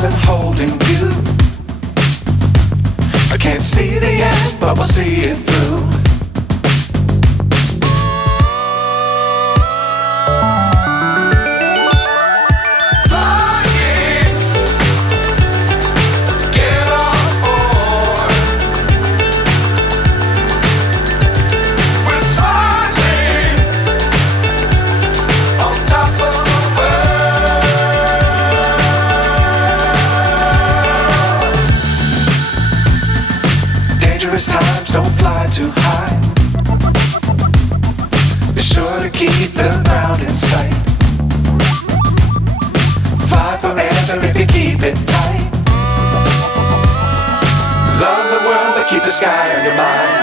wasn't holding you. I can't see the end, but we'll see it through. Times don't fly too high. Be sure to keep the ground in sight. Fly forever if you keep it tight. Love the world, but keep the sky on your mind.